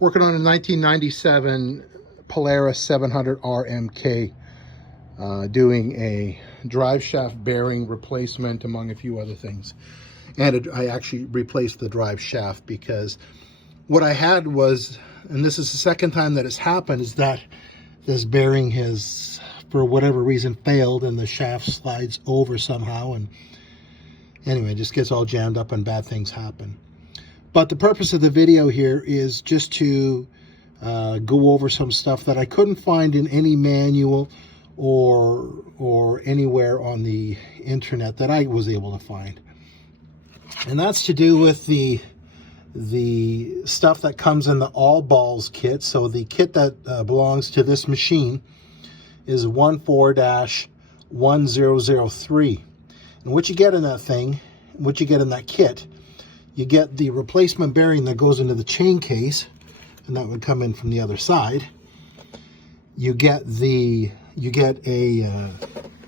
Working on a 1997 Polaris 700 RMK, doing a drive shaft bearing replacement among a few other things. And I actually replaced the drive shaft because what I had was, and this is the second time that it's happened, is that this bearing has, for whatever reason, failed and the shaft slides over somehow, and anyway, it just gets all jammed up and bad things happen. But the purpose of the video here is just to go over some stuff that I couldn't find in any manual or anywhere on the internet that I was able to find. And that's to do with the stuff that comes in the all balls kit. So the kit that belongs to this machine is 14-1003. And what you get in that thing, what you get in that kit, you get the replacement bearing that goes into the chain case, and that would come in from the other side. You get a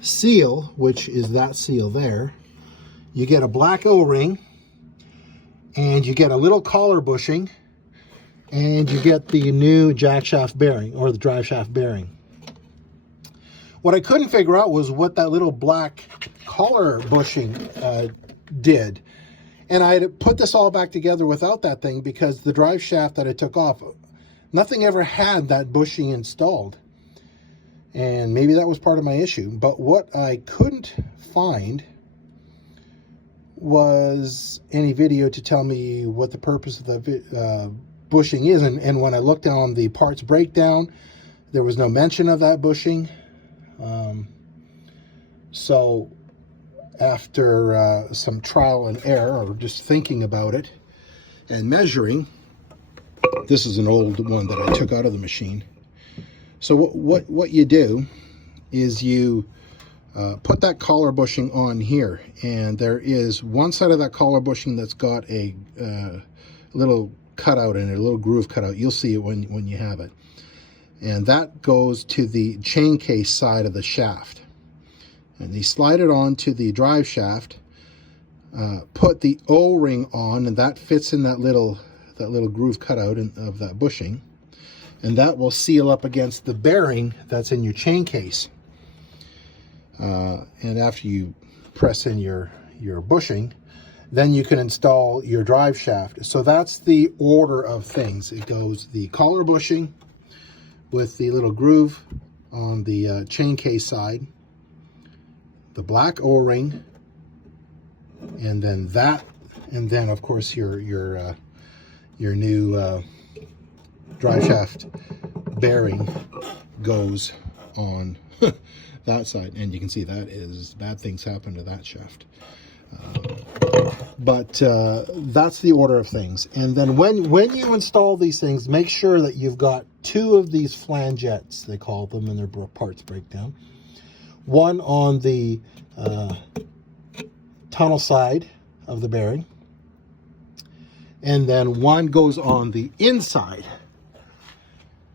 seal, which is that seal there. You get a black O-ring, and you get a little collar bushing, and you get the new jack shaft bearing, or the drive shaft bearing. What I couldn't figure out was what that little black collar bushing did. And I had put this all back together without that thing because the drive shaft that I took off, nothing ever had that bushing installed. And maybe that was part of my issue. But what I couldn't find was any video to tell me what the purpose of the bushing is. And when I looked on the parts breakdown, there was no mention of that bushing. So after some trial and error, or just thinking about it and measuring, this is an old one that I took out of the machine. So what you do is you put that collar bushing on here, and there is one side of that collar bushing that's got a little cutout in it, a little groove cutout. You'll see it when you have it. And that goes to the chain case side of the shaft. And you slide it onto the drive shaft, put the O-ring on, and that fits in that little groove cutout of that bushing, and that will seal up against the bearing that's in your chain case. And after you press in your bushing, then you can install your drive shaft. So that's the order of things. It goes the collar bushing with the little groove on the chain case side, the black O-ring, and then that, and then of course your new drive shaft bearing goes on that side, and you can see that is bad things happen to that shaft. But that's the order of things. And then when you install these things, make sure that you've got two of these flangettes, they call them in their parts breakdown. One on the tunnel side of the bearing, and then one goes on the inside.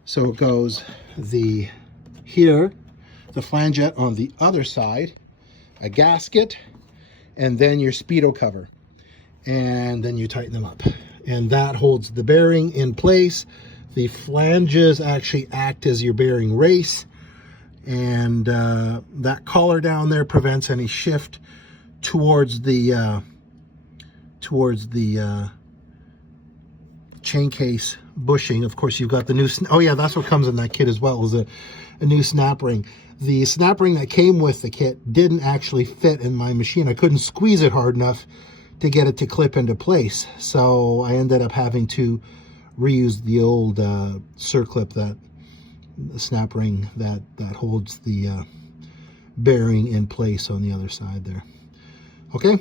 So it goes here, the flangette on the other side, a gasket, and then your speedo cover. And then you tighten them up. And that holds the bearing in place. The flanges actually act as your bearing race. And that collar down there prevents any shift towards the chain case bushing. Of course, you've got the new, oh yeah, that's what comes in that kit as well, is a new snap ring. The snap ring that came with the kit didn't actually fit in my machine. I couldn't squeeze it hard enough to get it to clip into place. So I ended up having to reuse the old circlip, the snap ring that holds the bearing in place on the other side there. Okay.